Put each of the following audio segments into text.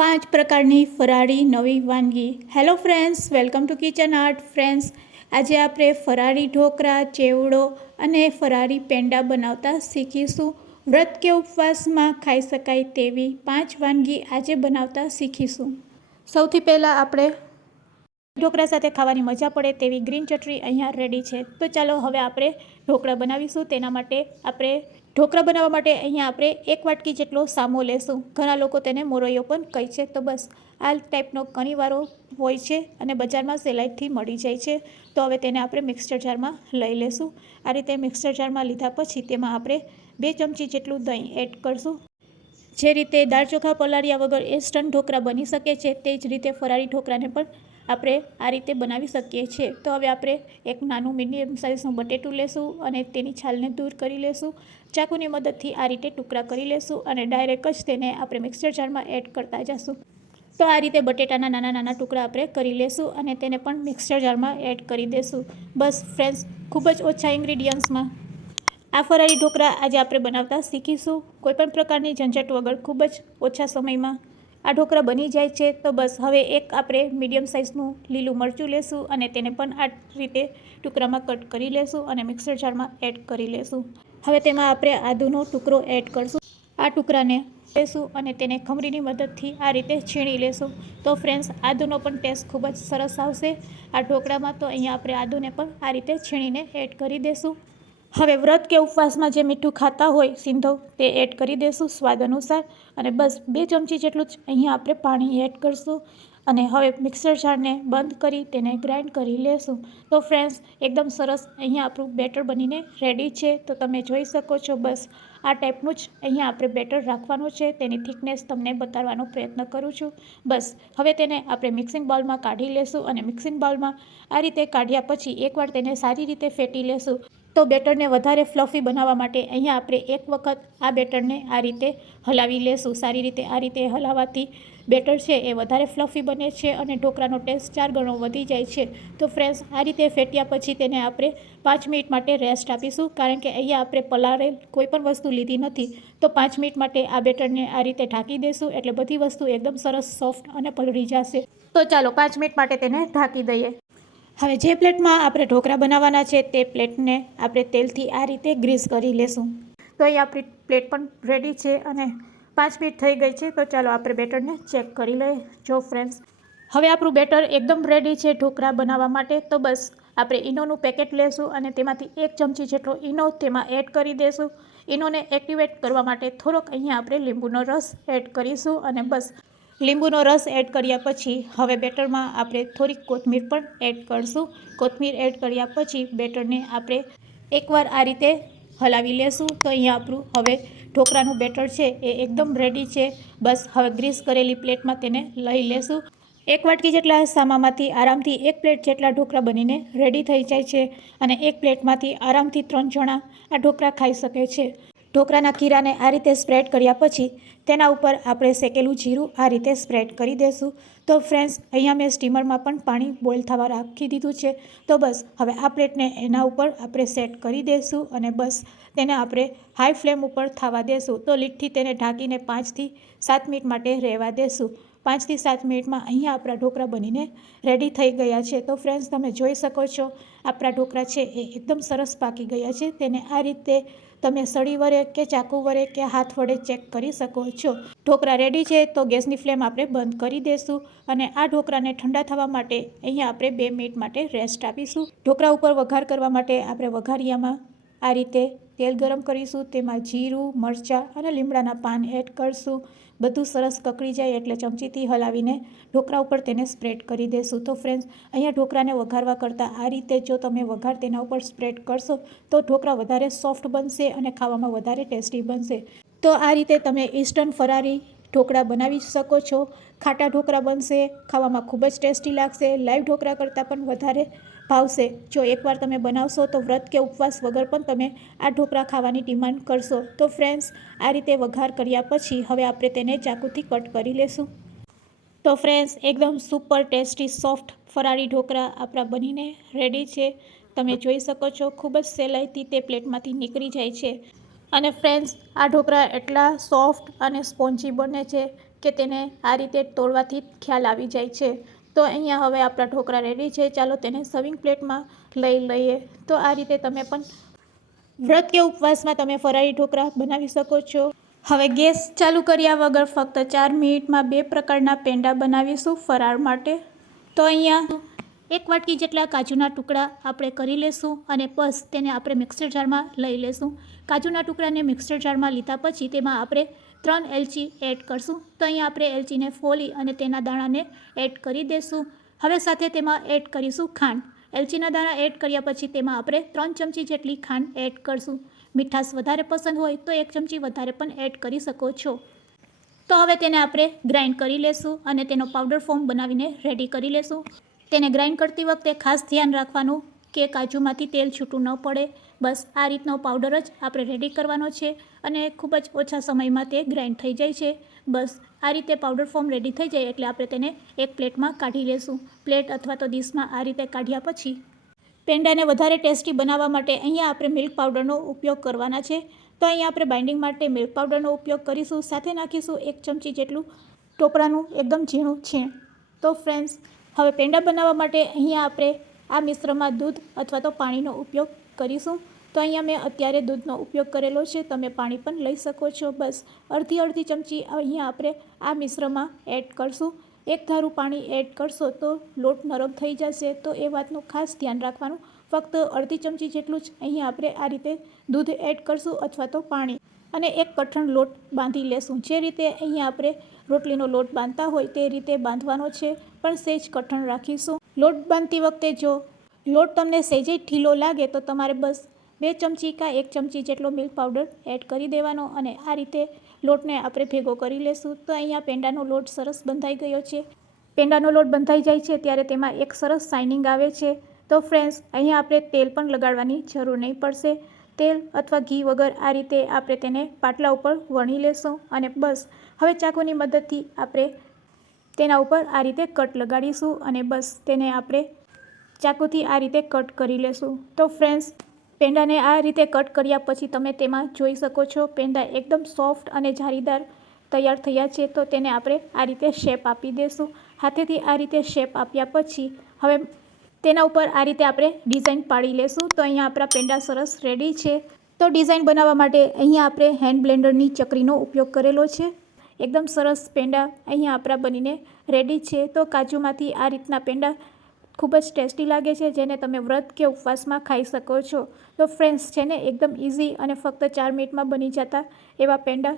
5 પ્રકારની ફરાળી નવી વાનગી। Hello friends, welcome to kitchen art. Friends, આજે આપણે ફરાળી ઢોકળા, ચેવડો અને ફરાળી પેંડા બનાવતા શીખીશું। વ્રત કે ઉપવાસમાં ખાઈ શકાય તેવી 5 વાનગી આજે બનાવતા શીખીશું। સૌથી પહેલાં આપણે ઢોકળા સાથે ખાવાની મજા પડે તેવી ગ્રીન ચટણી અહીંયા રેડી છે। તો ચાલો હવે આપણે ઢોકળા બનાવીશું। તેના માટે આપણે ઢોકળા બનાવવા માટે અહીંયા આપણે 1 વાટકી જેટલો સામો લેશું। ઘણા લોકો તેને મોરૈયો પણ કહે છે। તો બસ આ ટાઈપનો કણીવાળો હોય છે અને બજારમાં સહેલાઈથી મળી જાય છે। તો હવે તેને આપણે મિક્સર જારમાં લઈ લેશું। આ રીતે મિક્સર જારમાં લીધા પછી તેમાં આપણે 2 ચમચી જેટલું દહીં એડ કરશું। જે રીતે દાળ ચોખા પલાળ્યા વગર ઇન્સ્ટન્ટ ઢોકળા બની શકે છે, તે જ રીતે ફરાળી ઢોકળાને પણ આપણે આ રીતે બનાવી શકીએ છીએ। તો હવે આપણે એક નાનું મીડિયમ સાઇઝનું બટેટું લેશું અને તેની છાલને દૂર કરી લેશું। ચાકુની મદદથી આ રીતે ટુકડા કરી લેશું અને ડાયરેક્ટ જ તેને આપણે મિક્સર જારમાં એડ કરતા જશું। તો આ રીતે બટેટાના નાના નાના ટુકડા આપણે કરી લેશું અને તેને પણ મિક્સર જારમાં એડ કરી દેશું। બસ ફ્રેન્ડ્સ, ખૂબ જ ઓછા ઇન્ગ્રીડિયન્ટ્સમાં આ ફરાળી ઢોકળા આજે આપણે બનાવતા શીખીશું। કોઈપણ પ્રકારની ઝંઝટ વગર ખૂબ જ ઓછા સમયમાં આ ઢોકળા બની જાય છે। તો બસ હવે એક આપણે મીડિયમ સાઇઝનું લીલું મરચું લેશું અને તેને પણ આ રીતે ટુકડામાં કટ કરી લેશું અને મિક્સર જારમાં એડ કરી લેશું। હવે તેમાં આપણે આદુનો ટુકડો એડ કરશું। આ ટુકડાને લેશું અને તેને ખમરીની મદદથી આ રીતે છીણી લેશું। તો ફ્રેન્ડ્સ, આદુનો પણ ટેસ્ટ ખૂબ જ સરસ આવશે આ ઢોકળામાં। તો અહીંયા આપણે આદુને પણ આ રીતે છીણીને એડ કરી દેશું। હવે વ્રત કે ઉપવાસમાં જે મીઠું ખાતા હોય સિંધવ, તે એડ કરી દેશું સ્વાદ અનુસાર અને બસ 2 ચમચી જેટલું જ અહીંયા આપણે પાણી એડ કરશું અને હવે મિક્સર જારને બંધ કરી તેને ગ્રાઇન્ડ કરી લેશું। તો ફ્રેન્ડ્સ, એકદમ સરસ અહીંયા આપણું બેટર બનીને રેડી છે। તો તમે જોઈ શકો છો, બસ આ ટાઈપનું જ અહીંયા આપણે બેટર રાખવાનું છે। તેની થિકનેસ તમને બતાવવાનો પ્રયત્ન કરું છું। બસ હવે તેને આપણે મિક્સિંગ બાઉલમાં કાઢી લેશું અને મિક્સિંગ બાઉલમાં આ રીતે કાઢ્યા પછી એકવાર તેને સારી રીતે ફેટી લેશું। તો બેટરને વધારે ફ્લફી બનાવવા માટે અહીંયા આપણે એક વખત આ બેટરને આ રીતે હલાવી લેશું। સારી રીતે આ રીતે હલાવવાથી બેટર છે એ વધારે ફ્લફી બને છે અને ઢોકળાનો ટેસ્ટ 4 ગણો વધી જાય છે। તો ફ્રેન્ડ્સ, આ રીતે ફેટ્યા પછી તેને આપણે 5 મિનિટ માટે રેસ્ટ આપીશું, કારણ કે અહીંયા આપણે પલાળેલ કોઈ પણ વસ્તુ લીધી નથી। તો 5 મિનિટ માટે આ બેટરને આ રીતે ઢાંકી દેશું, એટલે બધી વસ્તુ એકદમ સરસ સોફ્ટ અને પલળી જશે। તો ચાલો 5 મિનિટ માટે તેને ઢાંકી દઈએ। હવે જે પ્લેટમાં આપણે ઢોકળા બનાવવાના છે તે પ્લેટને આપણે તેલથી આ રીતે ગ્રીસ કરી લેશું। તો અહીં આપણી પ્લેટ પણ રેડી છે અને 5 મિનિટ થઈ ગઈ છે। તો ચાલો આપણે બેટરને ચેક કરી લઈએ। જો ફ્રેન્ડ્સ, હવે આપણું બેટર એકદમ રેડી છે ઢોકળા બનાવવા માટે। તો બસ આપણે ઈનોનું પેકેટ લેશું અને તેમાંથી 1 ચમચી જેટલો ઈનો તેમાં એડ કરી દેશું। ઈનોને એક્ટિવેટ કરવા માટે થોડોક અહીંયા આપણે લીંબુનો રસ એડ કરીશું અને બસ લીંબુનો રસ એડ કર્યા પછી હવે બેટરમાં આપણે થોડીક કોથમીર પણ એડ કરશું। કોથમીર એડ કર્યા પછી બેટરને આપણે એકવાર આ રીતે હલાવી લેશું। તો અહીંયા આપણું હવે ઢોકળાનું બેટર છે એ એકદમ રેડી છે। બસ હવે ગ્રીસ કરેલી પ્લેટમાં તેને લઈ લેશું। 1 વાટકી જેટલા સામામાંથી આરામથી 1 પ્લેટ જેટલા ઢોકળા બનીને રેડી થઈ જાય છે અને 1 પ્લેટમાંથી આરામથી 3 જણા આ ઢોકળા ખાઈ શકે છે। ઢોકળાના ખીરાને આ રીતે સ્પ્રેડ કર્યા પછી તેના ઉપર આપણે શેકેલું જીરું આ રીતે સ્પ્રેડ કરી દેશું। તો ફ્રેન્ડ્સ, અહીંયા મેં સ્ટીમરમાં પણ પાણી બોઇલ થવા રાખી દીધું છે। તો બસ હવે આ પ્લેટને એના ઉપર આપણે સેટ કરી દઈશું અને બસ તેને આપણે હાઈ ફ્લેમ ઉપર થવા દેશું। તો લીડથી તેને ઢાંકીને 5 થી 7 મિનિટ માટે રહેવા દેશું। 5 થી 7 મિનિટમાં અહીંયા આપણા ઢોકળા બનીને રેડી થઈ ગયા છે। તો ફ્રેન્ડ્સ, તમે જોઈ શકો છો આપણા ઢોકળા છે એ એકદમ સરસ પાકી ગયા છે। તેને આ રીતે તમે સળી વડે કે ચાકુ વડે કે હાથ વડે ચેક કરી શકો છો। ઢોકળા રેડી છે તો ગેસની ફ્લેમ આપણે બંધ કરી દઈશું અને આ ઢોકળાને ઠંડા થવા માટે અહીંયા આપણે 2 મિનિટ માટે રેસ્ટ આપીશું। ઢોકળા ઉપર વઘાર કરવા માટે આપણે વઘારિયામાં આ રીતે તેલ ગરમ કરીશું। તેમાં જીરું, મરચાં અને લીમડાના પાન એડ કરશું। બધું સરસ કકળી જાય એટલે ચમચીથી હલાવીને ઢોકળા ઉપર તેને સ્પ્રેડ કરી દેશું। તો ફ્રેન્ડ્સ, અહીંયા ઢોકળાને વઘારવા કરતાં આ રીતે જો તમે વઘાર તેના ઉપર સ્પ્રેડ કરશો તો ઢોકળા વધારે સોફ્ટ બનશે અને ખાવામાં વધારે ટેસ્ટી બનશે। તો આ રીતે તમે ઇન્સ્ટન્ટ ફરાળી ઢોકળા બનાવી શકો છો। ખાટા ઢોકળા બનશે, ખાવામાં ખૂબ જ ટેસ્ટી લાગશે, લાઈવ ઢોકળા કરતાં પણ વધારે ભાવશે। જો એકવાર તમે બનાવશો તો વ્રત કે ઉપવાસ વગર પણ તમે આ ઢોકળા ખાવાની ડિમાન્ડ કરશો। તો ફ્રેન્ડ્સ, આ રીતે વઘાર કર્યા પછી હવે આપણે તેને ચાકુથી કટ કરી લેશું। તો ફ્રેન્ડ્સ, એકદમ સુપર ટેસ્ટી સોફ્ટ ફરાળી ઢોકળા આપણા બનીને રેડી છે। તમે જોઈ શકો છો ખૂબ જ સહેલાઈથી તે પ્લેટમાંથી નીકળી જાય છે અને ફ્રેન્ડ્સ, આ ઢોકળા એટલા સોફ્ટ અને સ્પોન્જી બને છે કે તેને આ રીતે તોડવાથી ખ્યાલ આવી જાય છે. તો અહીંયા હવે આપણા ઢોકળા રેડી છે. ચાલો તેને સર્વિંગ પ્લેટમાં લઈ લઈએ. તો આ રીતે તમે પણ વ્રત કે ઉપવાસમાં તમે ફરાળી ઢોકળા બનાવી શકો છો. હવે ગેસ ચાલુ કર્યા વગર ફક્ત 4 મિનિટમાં 2 પ્રકારના પેંડા બનાવીશું ફરાળ માટે. તો અહીંયા 1 વાટકી જેટલા કાજુના ટુકડા આપણે કરી લેશું અને બસ તેને આપણે મિક્સર જારમાં લઈ લેશું. કાજુના ટુકડાને મિક્સર જારમાં લીધા પછી તેમાં આપણે 3 એલચી એડ કરશું. તો અહીંયા આપણે એલચીને ફોલી અને તેના દાણાને એડ કરી દઈશું. હવે સાથે તેમાં એડ કરીશું ખાંડ. એલચીના દાણા એડ કર્યા પછી તેમાં આપણે 3 ચમચી જેટલી ખાંડ એડ કરશું. મીઠાશ વધારે પસંદ હોય તો 1 ચમચી વધારે પણ એડ કરી શકો છો. તો હવે તેને આપણે ગ્રાઇન્ડ કરી લેશું અને તેનો પાવડર ફોર્મ બનાવીને રેડી કરી લેશું. તેને ગ્રાઇન્ડ કરતી વખતે ખાસ ધ્યાન રાખવાનું કે કાજુમાંથી તેલ છૂટું ન પડે. બસ આ રીતનો પાવડર જ આપણે રેડી કરવાનો છે અને ખૂબ જ ઓછા સમયમાં તે ગ્રાઇન્ડ થઈ જાય છે. બસ આ રીતે પાવડર ફોર્મ રેડી થઈ જાય એટલે આપણે તેને એક પ્લેટમાં કાઢી લેશું. પ્લેટ અથવા તો ડીશમાં આ રીતે કાઢ્યા પછી પેંડાને વધારે ટેસ્ટી બનાવવા માટે અહીંયા આપણે મિલ્ક પાવડરનો ઉપયોગ કરવાના છે. તો અહીંયા આપણે બાઇન્ડિંગ માટે મિલ્ક પાવડરનો ઉપયોગ કરીશું. સાથે નાખીશું 1 ચમચી જેટલું ટોપરાનું એકદમ ઝીણું છીણ. તો ફ્રેન્ડ્સ, હવે પેંડા બનાવવા માટે અહીંયા આપણે આ મિશ્રણમાં દૂધ અથવા તો પાણીનો ઉપયોગ કરીશું. તો અહીંયા મેં અત્યારે દૂધનો ઉપયોગ કરેલો છે. તમે પાણી પણ લઈ શકો છો. બસ અડધી ચમચી અહીંયા આપણે આ મિશ્રણમાં એડ કરશું. એક ધારું પાણી એડ કરશો તો લોટ નરમ થઈ જશે. તો એ વાતનું ખાસ ધ્યાન રાખવાનું. ફક્ત અડધી ચમચી જેટલું જ અહીંયા આપણે આ રીતે દૂધ એડ કરશું અથવા તો પાણી અને એક કઠણ લોટ બાંધી લેશું. જે રીતે અહીંયા આપણે રોટલીનો લોટ બાંધતા હોય તે રીતે બાંધવાનો છે, પણ સહેજ કઠણ રાખીશું. લોટ બાંધતી વખતે જો લોટ તમને સહેજે ઢીલો લાગે તો તમારે બસ 2 ચમચી કાં 1 ચમચી જેટલો મિલ્ક પાવડર એડ કરી દેવાનો અને આ રીતે લોટને આપણે ભેગો કરી લેશું. તો અહીંયા પેંડાનો લોટ સરસ બંધાઈ ગયો છે. પેંડાનો લોટ બંધાઈ જાય છે ત્યારે તેમાં એક સરસ શાઇનિંગ આવે છે. તો ફ્રેન્ડ્સ, અહીંયા આપણે તેલ પણ લગાડવાની જરૂર નહીં પડશે. તેલ અથવા ઘી વગર આ રીતે આપણે તેને પાટલા ઉપર વણી લેશું અને બસ હવે ચાકુની મદદથી આપણે તેના ઉપર આ રીતે કટ લગાડીશું અને બસ તેને આપણે ચાકુથી આ રીતે કટ કરી લેશું. તો ફ્રેન્ડ્સ, પેંડાને આ રીતે કટ કર્યા પછી તમે તેમાં જોઈ શકો છો પેંડા એકદમ સોફ્ટ અને જાળીદાર તૈયાર થયા છે. તો તેને આપણે આ રીતે શેપ આપી દઈશું. હાથેથી આ રીતે શેપ આપ્યા પછી હવે તેના ઉપર આ રીતે આપણે ડિઝાઇન પાડી લેશું. તો અહીંયા આપણા પેંડા સરસ રેડી છે. તો ડિઝાઇન બનાવવા માટે અહીંયા આપણે હેન્ડ બ્લેન્ડરની ચકરીનો ઉપયોગ કરેલો છે. એકદમ સરસ પેંડા અહીંયા આપણા બનીને રેડી છે. તો કાજુમાંથી આ રીતના પેંડા ખૂબ જ ટેસ્ટી લાગે છે, જેને તમે વ્રત કે ઉપવાસમાં ખાઈ શકો છો. તો ફ્રેન્ડ્સ, છે ને એકદમ ઇઝી અને ફક્ત 4 મિનિટમાં બની જતા એવા પેંડા.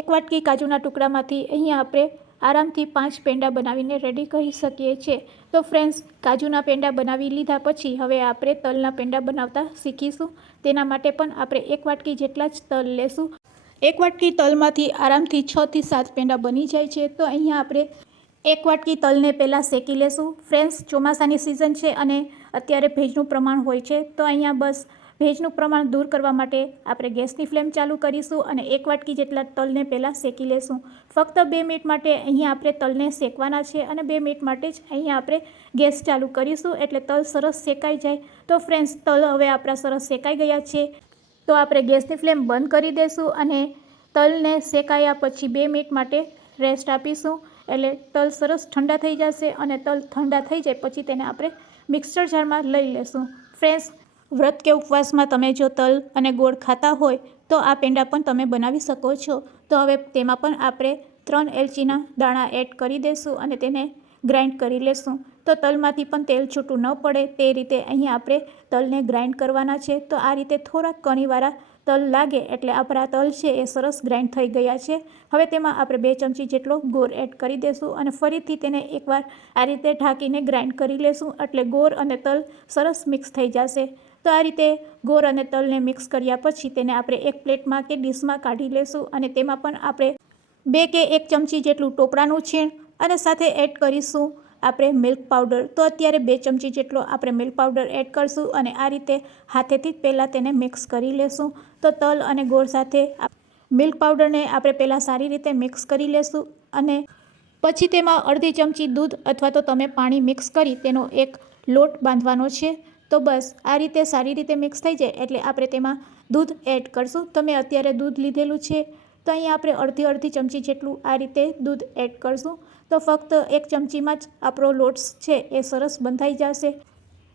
1 વાટકી કાજુના ટુકડામાંથી અહીંયા આપણે આરામથી 5 પેંડા બનાવીને રેડી કરી શકીએ છીએ. તો ફ્રેન્ડ્સ, કાજુના પેંડા બનાવી લીધા પછી હવે આપણે તલના પેંડા બનાવતા શીખીશું. તેના માટે પણ આપણે 1 વાટકી જેટલા જ તલ લેશું. 1 વાટકી તલમાંથી આરામથી 6 થી 7 પેંડા બની જાય છે. તો અહીંયા આપણે 1 વાટકી તલને પહેલાં શેકી લેશું. ફ્રેન્ડ્સ, ચોમાસાની સિઝન છે અને અત્યારે ભેજનું પ્રમાણ હોય છે. તો અહીંયા બસ ભેજનું પ્રમાણ દૂર કરવા માટે આપણે ગેસની ફ્લેમ ચાલુ કરીશું અને 1 વાટકી જેટલા તલને પહેલાં શેકી લેશું. ફક્ત 2 મિનિટ માટે અહીંયા આપણે તલને શેકવાના છે અને 2 મિનિટ માટે જ અહીંયા આપણે ગેસ ચાલુ કરીશું એટલે તલ સરસ શેકાઈ જાય. તો ફ્રેન્ડ્સ, તલ હવે આપણા સરસ શેકાઈ ગયા છે. તો આપણે ગેસની ફ્લેમ બંધ કરી દઈશું અને તલને શેકાયા પછી 2 મિનિટ માટે રેસ્ટ આપીશું. એટલે તલ સરસ ઠંડા થઈ જશે અને તલ ઠંડા થઈ જાય પછી તેને આપણે મિક્સર જારમાં લઈ લેશું. ફ્રેન્ડ્સ, વ્રત કે ઉપવાસમાં તમે જો તલ અને ગોળ ખાતા હોય તો આ પેંડા પણ તમે બનાવી શકો છો. તો હવે તેમાં પણ આપણે 3 એલચીના દાણા એડ કરી દઈશું અને તેને ગ્રાઇન્ડ કરી લેશું. તો તલમાંથી પણ તેલ છૂટું ન પડે તે રીતે અહીંયા આપણે તલને ગ્રાઇન્ડ કરવાના છે. તો આ રીતે થોડાક કણીવાળા તલ લાગે એટલે આપણા તલ છે એ સરસ ગ્રાઇન્ડ થઈ ગયા છે. હવે તેમાં આપણે 2 ચમચી જેટલો ગોળ એડ કરી દઈશું અને ફરીથી તેને એકવાર આ રીતે ઢાંકીને ગ્રાઇન્ડ કરી લેશું એટલે ગોળ અને તલ સરસ મિક્સ થઈ જશે. તો આ રીતે ગોળ અને તલને મિક્સ કર્યા પછી તેને આપણે એક પ્લેટમાં કે ડીશમાં કાઢી લેશું અને તેમાં પણ આપણે 2 કે 1 ચમચી જેટલું ટોપરાનું છીણ અને સાથે એડ કરીશું આપણે મિલ્ક પાવડર. તો અત્યારે 2 ચમચી જેટલો આપણે મિલ્ક પાવડર એડ કરીશું અને આ રીતે હાથેથી જ પહેલાં તેને મિક્સ કરી લેશું. તો તલ અને ગોળ સાથે મિલ્ક પાવડરને આપણે પહેલાં સારી રીતે મિક્સ કરી લેશું અને પછી તેમાં અડધી ચમચી દૂધ અથવા તો તમે પાણી મિક્સ કરી તેનો એક લોટ બાંધવાનો છે. તો બસ આ રીતે સારી રીતે મિક્સ થઈ જાય એટલે આપણે તેમાં દૂધ એડ કરશું. તો મેં અત્યારે દૂધ લીધેલું છે તો અહીંયા આપણે અડધી ચમચી જેટલું આ રીતે દૂધ એડ કરશું. તો ફક્ત 1 ચમચીમાં જ આપણો લોટ છે એ સરસ બંધાઈ જશે.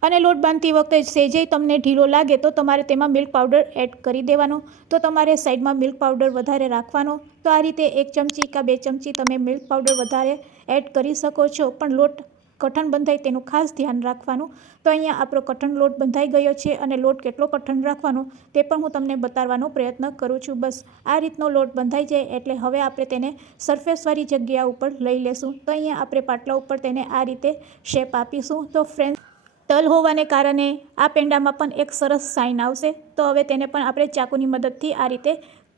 અને લોટ બાંધતી વખતે સહેજેય તમને ઢીલો લાગે તો તમારે તેમાં મિલ્ક પાવડર એડ કરી દેવાનો. તો તમારે સાઈડમાં મિલ્ક પાવડર વધારે રાખવાનો. તો આ રીતે 1 ચમચી કે 2 ચમચી તમે મિલ્ક પાવડર વધારે એડ કરી શકો છો, પણ લોટ કઠણ બંધાય તેનું ખાસ ધ્યાન રાખવાનું. તો અહીંયા આપણો કઠણ લોટ બંધાઈ ગયો છે અને લોટ કેટલો કઠણ રાખવાનો તે પણ હું તમને બતાવવાનો પ્રયત્ન કરું છું. બસ આ રીતનો લોટ બંધાઈ જાય એટલે હવે આપણે તેને સરફેસવાળી જગ્યા ઉપર લઈ લેશું. તો અહીંયા આપણે પાટલા ઉપર તેને આ રીતે શેપ આપીશું. તો ફ્રેન્ડ્સ, તલ હોવાને કારણે આ પેંડામાં પણ એક સરસ સાઇન આવશે. તો હવે તેને પણ આપણે ચાકુની મદદથી આ રીતે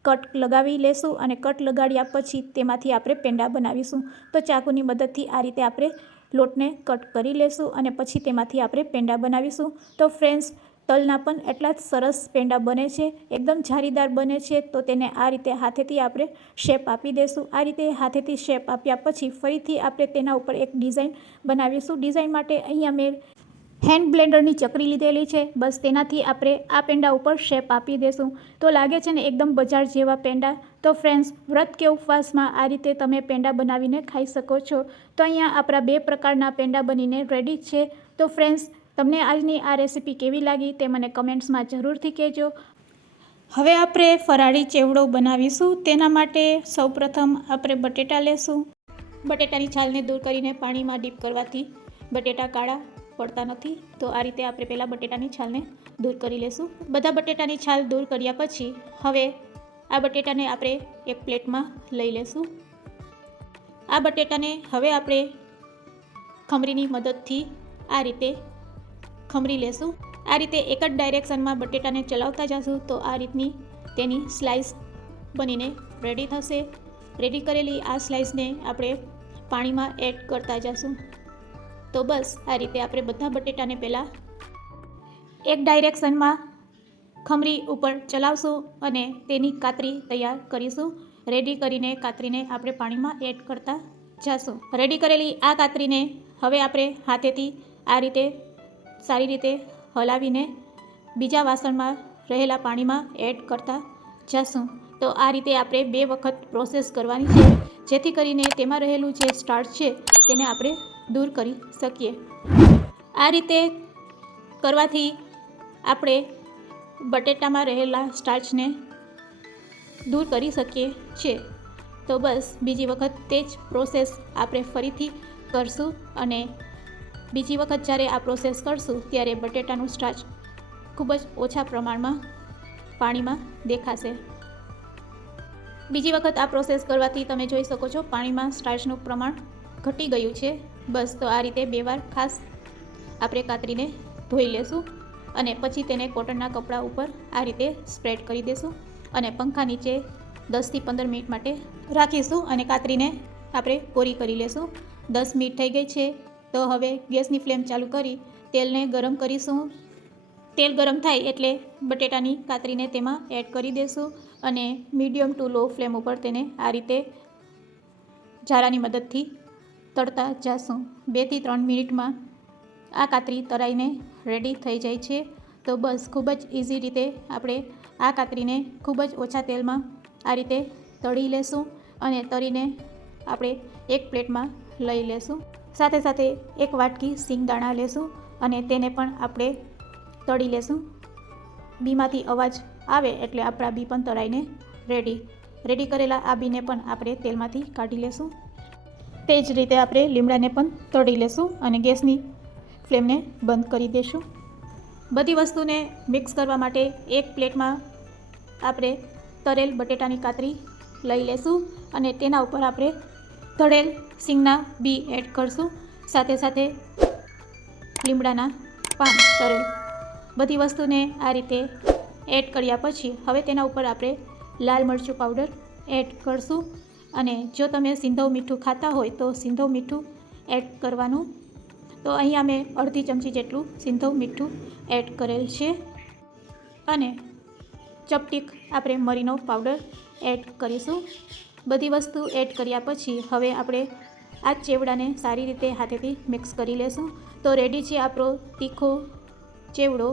કટ લગાવી લેશું અને કટ લગાડ્યા પછી તેમાંથી આપણે પેંડા બનાવીશું. તો ચાકુની મદદથી આ રીતે આપણે લોટને કટ કરી લેશું અને પછી તેમાંથી આપણે પેંડા બનાવીશું. તો ફ્રેન્ડ્સ, તલના પણ એટલા જ સરસ પેંડા બને છે, એકદમ જારીદાર બને છે. તો તેને આ રીતે હાથેથી આપણે શેપ આપી દઈશું. આ રીતે હાથેથી શેપ આપ્યા પછી ફરીથી આપણે તેના ઉપર એક ડિઝાઇન બનાવીશું. ડિઝાઇન માટે અહીંયા મેં હેન્ડ બ્લેન્ડરની ચકરી લીધેલી છે. બસ તેનાથી આપણે આ પેંડા ઉપર શેપ આપી દઈશું. તો લાગે છે ને એકદમ બજાર જેવા પેંડા. તો ફ્રેન્ડ્સ, વ્રત કે ઉપવાસમાં આ રીતે તમે પેંડા બનાવીને ખાઈ શકો છો. તો અહીંયા આપણા 2 પ્રકારના પેંડા બનીને રેડી છે. તો ફ્રેન્ડ્સ, તમને આજની આ રેસીપી કેવી લાગી તે મને કમેન્ટ્સમાં જરૂરથી કહેજો. હવે આપણે ફરાળી ચેવડો બનાવીશું. તેના માટે સૌપ્રથમ આપણે બટેટા લેશું. બટેટાની છાલને દૂર કરીને પાણીમાં ડીપ કરવાથી બટેટા કાળા પડતા નથી. તો આ રીતે આપણે પહેલાં બટેટાની છાલને દૂર કરી લેશું. બધા બટેટાની છાલ દૂર કર્યા પછી હવે આ બટેટાને આપણે એક પ્લેટમાં લઈ લેશું. આ બટેટાને હવે આપણે ખમરીની મદદથી આ રીતે ખમરી લેશું. આ રીતે એક જ ડાયરેક્શનમાં બટેટાને ચલાવતા જશું તો આ રીતની તેની સ્લાઇસ બનીને રેડી થશે. રેડી કરેલી આ સ્લાઇસને આપણે પાણીમાં એડ કરતા જશું. તો બસ આ રીતે આપણે બધા બટેટાને પહેલાં એક ડાયરેક્શનમાં ખમરી ઉપર ચલાવશું અને તેની કાતરી તૈયાર કરીશું. રેડી કરીને કાતરીને આપણે પાણીમાં એડ કરતા જશું. રેડી કરેલી આ કાતરીને હવે આપણે હાથેથી આ રીતે સારી રીતે હલાવીને બીજા વાસણમાં રહેલા પાણીમાં એડ કરતા જશું. તો આ રીતે આપણે 2 વખત પ્રોસેસ કરવાની છે, જેથી કરીને તેમાં રહેલું જે સ્ટાર્ચ છે તેને આપણે દૂર કરી શકીએ. આ રીતે કરવાથી આપણે બટેટામાં રહેલા સ્ટાર્ચને દૂર કરી શકીએ છીએ. તો બસ બીજી વખત તે જ પ્રોસેસ આપણે ફરીથી કરશું અને બીજી વખત જ્યારે આ પ્રોસેસ કરશું ત્યારે બટેટાનું સ્ટાર્ચ ખૂબ જ ઓછા પ્રમાણમાં પાણીમાં દેખાશે. બીજી વખત આ પ્રોસેસ કરવાથી તમે જોઈ શકો છો પાણીમાં સ્ટાર્ચનું પ્રમાણ ઘટી ગયું છે. બસ તો આ રીતે 2 વાર ખાસ આપણે કાતરીને ધોઈ લેશું અને પછી તેને કોટનના કપડા ઉપર આ રીતે સ્પ્રેડ કરી દેશું અને પંખા નીચે 10 થી 15 મિનિટ માટે રાખીશું અને કાતરીને આપણે કોરી કરી લેશું. 10 મિનિટ થઈ ગઈ છે. તો હવે ગેસની ફ્લેમ ચાલુ કરી તેલને ગરમ કરીશું. તેલ ગરમ થાય એટલે બટેટાની કાતરીને તેમાં એડ કરી દેશું અને મીડિયમ ટુ લો ફ્લેમ ઉપર તેને આ રીતે જારાની મદદથી તળતા જશું. 2 થી 3 મિનિટમાં આ કાતરી તળાઈને રેડી થઈ જાય છે. તો બસ ખૂબ જ ઇઝી રીતે આપણે આ કાતરીને ખૂબ જ ઓછા તેલમાં આ રીતે તળી લેશું અને તળીને આપણે એક પ્લેટમાં લઈ લેશું. સાથે સાથે 1 વાટકી સિંગદાણા લેશું અને તેને પણ આપણે તળી લેશું. બીમાંથી અવાજ આવે એટલે આપણા બી પણ તળાઈને રેડી કરેલા આ બીને પણ આપણે તેલમાંથી કાઢી લેશું. તે જ રીતે આપણે લીમડાને પણ તળી લેશું અને ગેસની ફ્લેમને બંધ કરી દઈશું. બધી વસ્તુને મિક્સ કરવા માટે એક પ્લેટમાં આપણે તળેલ બટેટાની કાતરી લઈ લેશું અને તેના ઉપર આપણે તળેલ સિંગના બી એડ કરશું. સાથે સાથે લીમડાના પાન તળેલ બધી વસ્તુને આ રીતે એડ કર્યા પછી હવે તેના ઉપર આપણે લાલ મરચું પાવડર એડ કરશું અને જો તમે સિંધવ મીઠું ખાતા હોય તો સિંધવ મીઠું એડ કરવાનું. તો અહીંયા મેં અડધી ચમચી જેટલું સિંધવ મીઠું એડ કરેલ છે અને ચપટીક આપણે મરીનો પાવડર એડ કરીશું. બધી વસ્તુ એડ કર્યા પછી હવે આપણે આ ચેવડાને સારી રીતે હાથેથી મિક્સ કરી લેશું. તો રેડી છે આપણો તીખો ચેવડો.